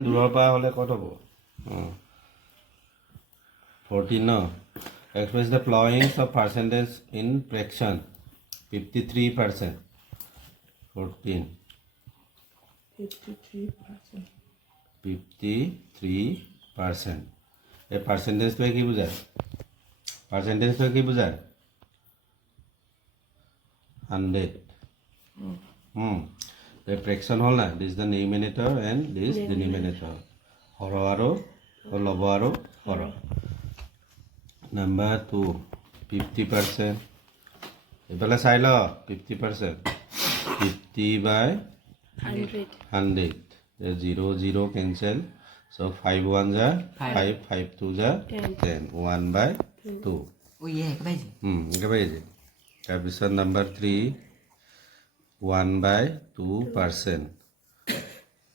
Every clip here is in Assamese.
দূৰৰ পৰা হ'লে ক'ত হ'ব 14 ন express the following of percentage in fraction 53% 14 53% এই পাৰ্চেণ্টেজটোৱে কি বুজায় পাৰ্চেণ্টেজটোৱে কি বুজায় 100 the fraction হ'ল না this is the numerator and this denominator Har আৰু লব আৰু হৰ number 2 50% এফালে চাই ল 50% 50 by 100 0 0 cancel so 5 1 ja 5 5 2 ja 10 1 by 2 একেবাৰে যে তাৰপিছত number 3 1 by 2%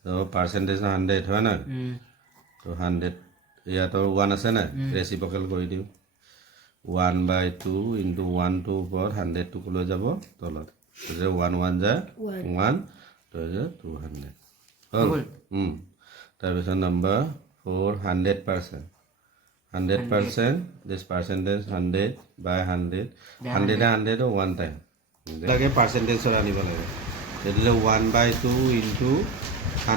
so percentage 100 হয় না তো 100 ইয়াতো 1 আছে না ৰেচিপ্ৰকেল কৰি দিও 1 by 2 into 1 2 ওপৰত 100 টুক লৈ যাব তলত যে 1 1 যা 1 তো যে 200 হ'ল তাৰপিছত number 4 100% 100% this percentage 100 by 100 100 one time লাগে পার্সেন্টেজ আনিব লাগে এদিলে 1 by 2 into 100%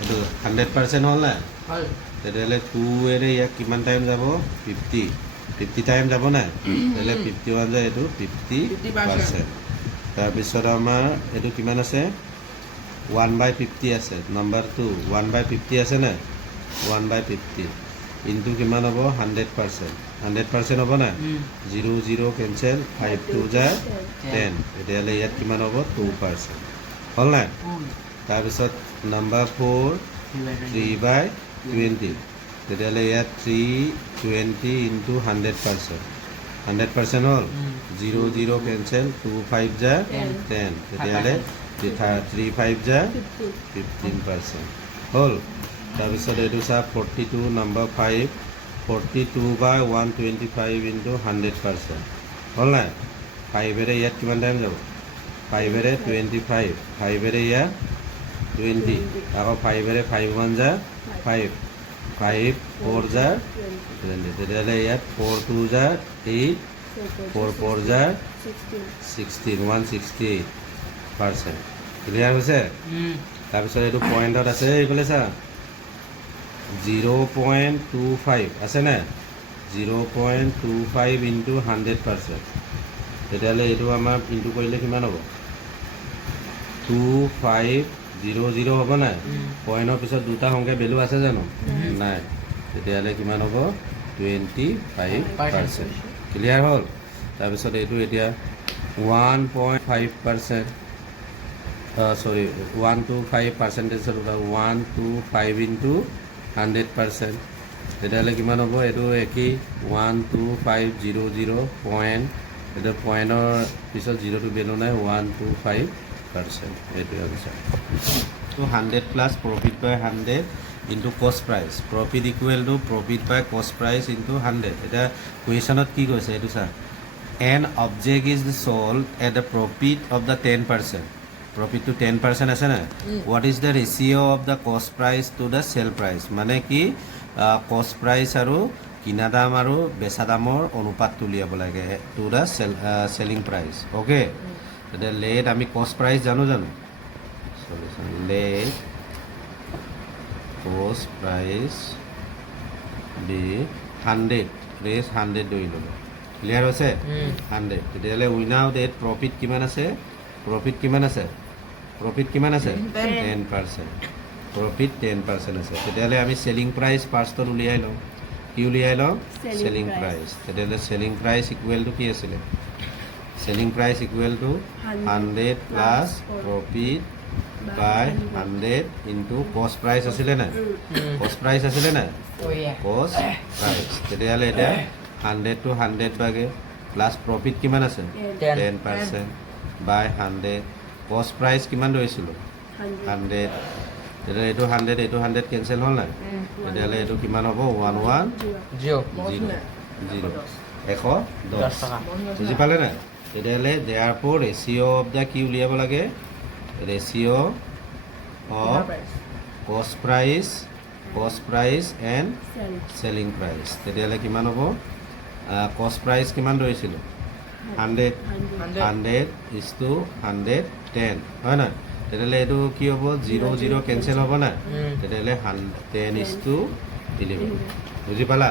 এটো 100% হল না হল তেতিয়ালে 2 এৰে ইয়াক কিমান টাইম যাব 50 টাইম যাব না তেতিয়ালে 51 যায় এটো 50% তাৰ পিছত আমাৰ এটো কিমান আছে 1 by 50 আছে নম্বৰ 2 1 by 50 আছে না 1 by 50 into কিমান হ'ব 100% হ'ব না 0 0 cancel 5 2 যায় 10 এতিয়ালে ইয়াত কিমান হ'ব 2% হল না তাৰ পিছত নম্বৰ 4 3 by 20 তেতিয়ালে ইয়াত 320 into 100% হল 0 0 cancel 2 5 যায় 10 তেতিয়ালে 3 5 যায় 15% হল তাৰপিছত এইটো চা 42 নম্বৰ 5 42 by 125 into 100% হল না 5 এৰে ইয়াত কিমান টাইম যাব 5 এৰে 25 5 এৰে ইয়াত 20 আকৌ 5 এৰে 5 1 যা 5 5 4 যা 20 তেতিয়ালে ইয়াত 4 2 যা 8 4 4 যা 16 168% ক্লিয়াৰ হৈছে তাৰপিছত এইটো পইণ্টত আছে এইফালে চা 0.25 আছে না 0.25 into 100% তেতিয়ালে এইটো আমাৰ ইনটু কৰিলে কিমান হ'ব 2500 হ'ব না পইণ্টৰ পিছত দুটা সংখ্যা ভ্যালু আছে জানো নাই তেতিয়ালে কিমান হ'ব 25% ক্লিয়াৰ হ'ল তাৰপিছত এইটো এতিয়া 1.5% sorry 125% 125 into 100% তেতিয়ালে কিমান হ'ব এটো একই 12500 পইণ্ট এটা পইণ্টৰ পিছত 0 টু ভ্যালু নাই 125% এইটো আছে তো 100 plus profit by 100 into cost price profit equal to profit by cost price into 100 এটা কোৱেশ্যনত কি কৈছে এইটো চা an object is sold at the profit of the 10% profit to 10% আছে না what is the ratio of the cost price to the sell price মানে কি cost price আৰু কিনা দাম আৰু বেচা দামৰ অনুপাত উলিয়াব লাগে to the selling price okay তেতে let আমি cost price জানো solution let cost price be 100 raise 100 ধৰি লব ক্লিয়াৰ হৈছে 100 তেতিয়ালে without that profit কিমান আছে profit কিমান আছে 10% profit 10% আছে তেতিয়ালে আমি selling price ফাৰ্ষ্টত উলিয়াই লওঁ কি উলিয়াই লওঁ selling price তেতিয়ালে selling price equal to কি আছিল selling price equal to 100 plus profit by 100 into cost price আছিলে না cost price আছিলে না cost price তেতিয়ালে এটা 100 to 100 ভাগে plus profit কিমান আছে 10% by 100 cost price কিমান ধৰিছিল 100 এটা এইটো 100 এইটো 100 ক্যান্সেল হ'ল না তেতিয়ালে এইটো কিমান হ'ব 110 110 বুজি পালে না তেতিয়ালে therefore ratio of the কি উলিয়াব লাগে ratio of কষ্ট প্ৰাইচ এণ্ড চেলিং প্ৰাইচ তেতিয়াহ'লে কিমান হ'ব কষ্ট প্ৰাইচ কিমান ধৰিছিলোঁ 100 ইজ টু 110 হয় নহয় তেতিয়াহ'লে এইটো কি হ'ব 0 0 কেঞ্চেল হ'ব নাই তেতিয়াহ'লে 10 ইজ টু 11 বুজি পালা